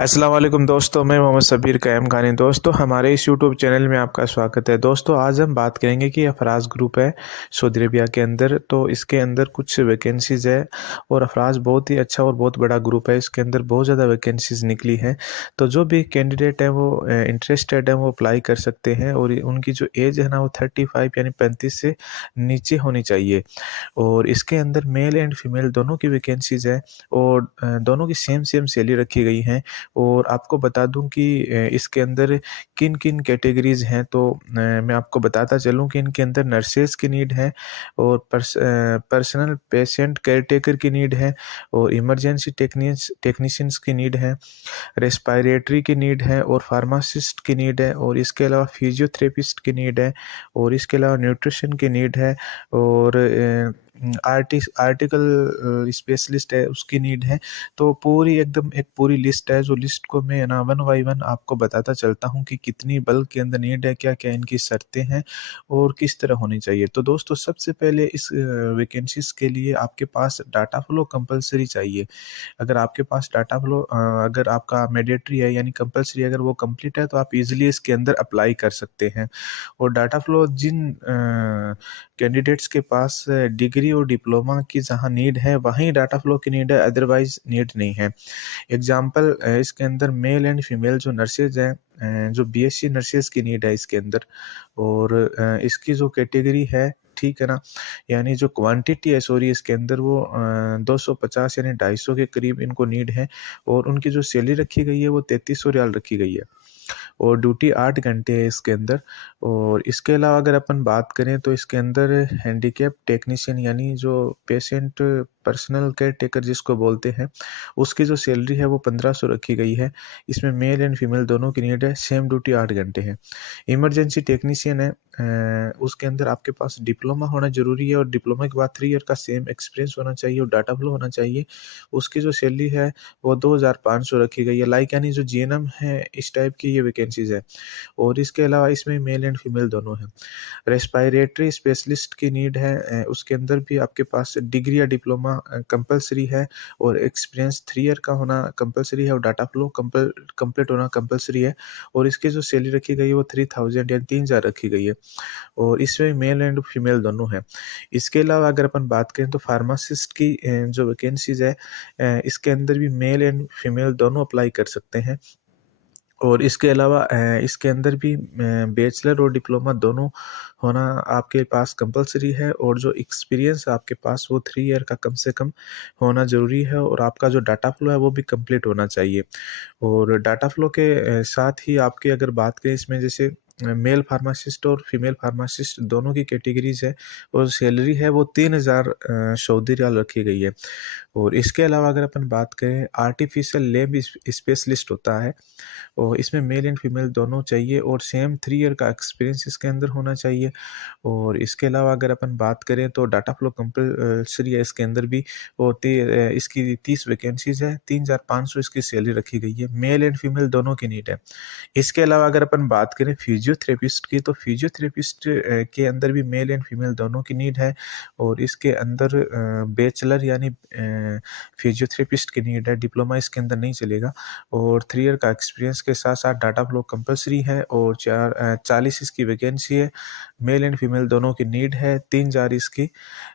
अस्सलाम वालेकुम दोस्तों, मैं मोहम्मद सबीर क़याम खानी। दोस्तों, हमारे इस यूट्यूब चैनल में आपका स्वागत है। दोस्तों, आज हम बात करेंगे कि अफराज ग्रुप है सऊदी अरबिया के अंदर, तो इसके अंदर कुछ वैकेंसीज़ है और अफराज बहुत ही अच्छा और बहुत बड़ा ग्रुप है। इसके अंदर बहुत ज़्यादा वैकेंसीज़ निकली हैं, तो जो भी कैंडिडेट हैं वो इंटरेस्टेड हैं वो अप्लाई कर सकते हैं। और उनकी जो एज है ना वो 35 यानी 35 से नीचे होनी चाहिए। और इसके अंदर मेल एंड फीमेल दोनों की वैकेंसीज़ है और दोनों की सेम सेम सैलरी रखी गई हैं। और आपको बता दूं कि इसके अंदर किन किन कैटेगरीज़ हैं, तो मैं आपको बताता चलूं कि इनके अंदर नर्सेज़ की नीड है और पर्सनल पेशेंट केयरटेकर की नीड है और इमरजेंसी टेक्नीशियंस की नीड है, रेस्पिरेटरी की नीड है और फार्मासिस्ट की नीड है और इसके अलावा फिजियोथेरेपिस्ट की नीड है और इसके अलावा न्यूट्रिशन की नीड है और आर्टिकल स्पेशलिस्ट है उसकी नीड है। तो पूरी एकदम एक पूरी लिस्ट है, जो लिस्ट को मैं ना वन बाई वन आपको बताता चलता हूँ कि कितनी बल्क के अंदर नीड है, क्या क्या इनकी शर्तें हैं और किस तरह होनी चाहिए। तो दोस्तों, सबसे पहले इस वैकेंसीज के लिए आपके पास डाटा फ्लो कंपलसरी चाहिए। अगर आपके पास डाटा फ्लो अगर आपका मैंडेटरी है यानी कंपलसरी, अगर वो कंप्लीट है तो आप इजीली इसके अंदर अप्लाई कर सकते हैं। और डाटा फ्लो जिन कैंडिडेट्स के पास डिग्री और डिप्लोमा की जहाँ नीड है वहीं डाटा फ्लो की नीड है, अदरवाइज नीड नहीं है। एग्जाम्पल, इसके अंदर मेल एंड फीमेल जो नर्सेज हैं, जो बीएससी नर्सेज की नीड है इसके अंदर। और इसकी जो कैटेगरी है, ठीक है ना, यानी जो क्वांटिटी है सॉरी इसके अंदर वो 250 यानी 250 के करीब इनको नीड है। और उनकी जो सैलरी रखी गई है वो 3300 रियाल रखी गई है और ड्यूटी 8 घंटे है इसके अंदर। और इसके अलावा अगर अपन बात करें तो इसके अंदर हैंडीकैप टेक्नीशियन यानी जो पेशेंट पर्सनल केयर टेकर जिसको बोलते हैं, उसकी जो सैलरी है वो 1500 रखी गई है। इसमें मेल एंड फीमेल दोनों की नीड है, सेम ड्यूटी 8 घंटे है। इमरजेंसी टेक्नीशियन है, उसके अंदर आपके पास डिप्लोमा होना ज़रूरी है और डिप्लोमा के बाद 3 ईयर का सेम एक्सपीरियंस होना चाहिए और डाटा फ्लो होना चाहिए। उसकी जो सैलरी है वो 2500 रखी गई है। लाइक यानी जो जीएनएम है, इस टाइप की ये वैकेंसीज़ है। और इसके अलावा इसमें मेल एंड फीमेल दोनों हैं। रेस्पिरेटरी स्पेशलिस्ट की नीड है, उसके अंदर भी आपके पास डिग्री या डिप्लोमा कंपलसरी है और एक्सपीरियंस 3 ईयर का होना कंपलसरी है और डाटा फ्लो कंप्लीट होना कंपलसरी है। और इसकी जो सैलरी रखी गई है वो 3000 या 3000 रखी गई है और इसमें मेल एंड फीमेल दोनों हैं। इसके अलावा अगर अपन बात करें तो फार्मासिस्ट की जो वैकेंसीज़ है, इसके अंदर भी मेल एंड फीमेल दोनों अप्लाई कर सकते हैं। और इसके अलावा इसके अंदर भी बैचलर और डिप्लोमा दोनों होना आपके पास कंपलसरी है और जो एक्सपीरियंस आपके पास वो 3 ईयर का कम से कम होना ज़रूरी है और आपका जो डाटा फ्लो है वो भी कंप्लीट होना चाहिए। और डाटा फ्लो के साथ ही आपकी अगर बात करें इसमें, जैसे मेल फार्मासिस्ट और फीमेल फार्मासिस्ट दोनों की कैटेगरीज है और सैलरी है वो 3000 सऊदी रियाल रखी गई है। और इसके अलावा अगर अपन बात करें, आर्टिफिशियल लैब स्पेशलिस्ट होता है और इसमें मेल एंड फीमेल दोनों चाहिए और सेम 3 ईयर का एक्सपीरियंस इसके अंदर होना चाहिए। और इसके अलावा अगर अपन बात करें तो डाटा फ्लो कंपलसरी है इसके अंदर भी। और इसकी 30 वैकेंसीज है, 3500 इसकी सैलरी रखी गई है। मेल एंड फीमेल दोनों की नीड है। इसके अलावा अगर अपन बात करें फिजियोथेरेपिस्ट की, तो फिजियोथेरेपिस्ट के अंदर भी मेल एंड फीमेल दोनों की नीड है और इसके अंदर बैचलर यानी फिजियोथेरेपिस्ट की नीड है, डिप्लोमा इसके अंदर नहीं चलेगा। और 3 ईयर का एक्सपीरियंस के साथ साथ डाटा फ्लो कंपलसरी है और 40 इसकी वैकेंसी है। मेल एंड फीमेल दोनों की नीड है। 3000 इसकी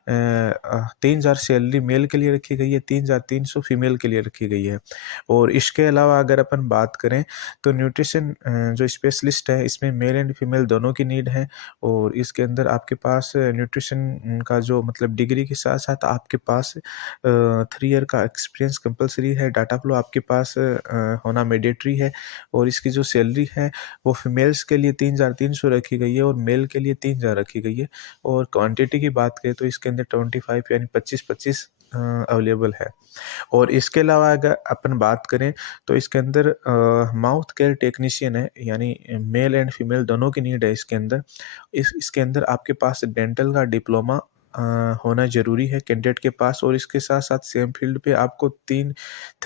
3000 सैलरी मेल के लिए रखी गई है, 3300 फीमेल के लिए रखी गई है। और इसके अलावा अगर अपन बात करें तो न्यूट्रिशन जो स्पेशलिस्ट है, इसमें मेल एंड फीमेल दोनों की नीड है। और इसके अंदर आपके पास न्यूट्रिशन का जो मतलब डिग्री के साथ साथ आपके पास 3 ईयर का एक्सपीरियंस कंपलसरी है। डाटा फ्लो आपके पास होना मैंडेटरी है और इसकी जो सैलरी है वो फीमेल्स के लिए 3300 रखी गई है और मेल के लिए 3000 रखी गई है। और क्वांटिटी की बात करें तो इसके अंदर 25 यानी 25-25 अवेलेबल है। और इसके अलावा अगर अपन बात करें तो इसके अंदर माउथ केयर टेक्नीशियन है, यानी मेल एंड फीमेल दोनों की नीड है इसके अंदर। इसके अंदर आपके पास डेंटल का डिप्लोमा होना ज़रूरी है कैंडिडेट के पास और इसके साथ साथ सेम फील्ड पे आपको 3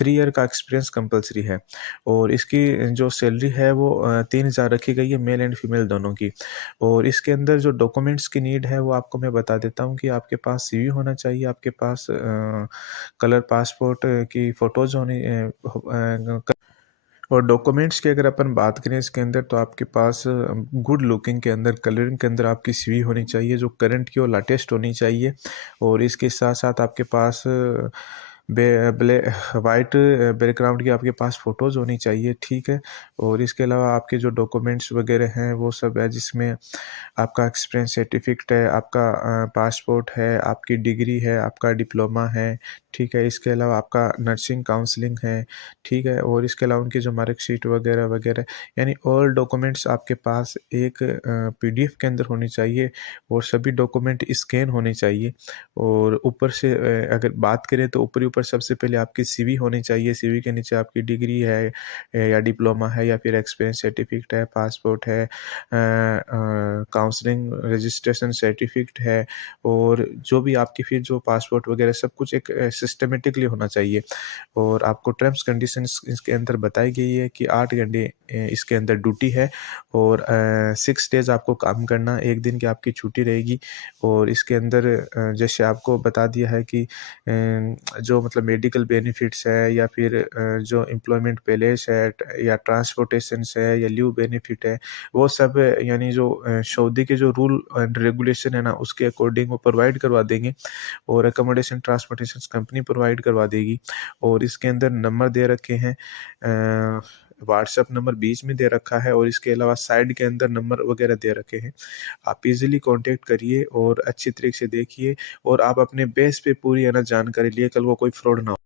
ईयर का एक्सपीरियंस कंपलसरी है। और इसकी जो सैलरी है वो 3000 रखी गई है, मेल एंड फीमेल दोनों की। और इसके अंदर जो डॉक्यूमेंट्स की नीड है वो आपको मैं बता देता हूँ कि आपके पास सीवी होना चाहिए, आपके पास कलर पासपोर्ट की फ़ोटोज़ होनी और डॉक्यूमेंट्स की अगर अपन बात करें इसके अंदर, तो आपके पास गुड लुकिंग के अंदर, कलरिंग के अंदर आपकी सीवी होनी चाहिए जो करंट की और लेटेस्ट होनी चाहिए। और इसके साथ साथ आपके पास वाइट बैकग्राउंड की आपके पास फ़ोटोज़ होनी चाहिए, ठीक है। और इसके अलावा आपके जो डॉक्यूमेंट्स वगैरह हैं वो सब है, जिसमें आपका एक्सपीरियंस सर्टिफिकेट है, आपका पासपोर्ट है, आपकी डिग्री है, आपका डिप्लोमा है, ठीक है। इसके अलावा आपका नर्सिंग काउंसलिंग है, ठीक है। और इसके अलावा उनकी जो मार्कशीट वगैरह वगैरह, यानी ऑल डॉक्यूमेंट्स आपके पास एक पीडीएफ के अंदर होनी चाहिए, और सभी डॉक्यूमेंट स्कैन होने चाहिए। और ऊपर से अगर बात करें तो ऊपर सबसे पहले आपकी सीवी होनी चाहिए। सीवी के नीचे आपकी डिग्री है या डिप्लोमा है या फिर एक्सपीरियंस सर्टिफिकेट है, पासपोर्ट है, काउंसलिंग रजिस्ट्रेशन सर्टिफिकेट है, और जो भी आपकी फिर जो पासपोर्ट वगैरह सब कुछ एक सिस्टमेटिकली होना चाहिए। और आपको टर्म्स कंडीशंस इसके अंदर बताई गई है कि 8 घंटे इसके अंदर ड्यूटी है, और 6 डेज़ आपको काम करना, 1 दिन की आपकी छुट्टी रहेगी। और इसके अंदर जैसे आपको बता दिया है कि जो मतलब मेडिकल बेनिफिट्स है, या फिर जो एम्प्लॉयमेंट पैलेस है, या ट्रांसपोर्टेशंस है, या लीव बेनिफिट है, वो सब यानी जो सऊदी के जो रूल एंड रेगुलेशन है ना, उसके अकॉर्डिंग वो प्रोवाइड करवा देंगे। और अकोमोडेशन ट्रांसपोर्टेशन कंपनी प्रोवाइड करवा देगी। और इसके अंदर नंबर दे रखे हैं, व्हाट्सएप नंबर बीच में दे रखा है, और इसके अलावा साइड के अंदर नंबर वगैरह दे रखे हैं। आप इजीली कांटेक्ट करिए और अच्छी तरीके से देखिए, और आप अपने बेस पे पूरी है ना जानकारी लिए, कल को कोई फ्रॉड ना हो।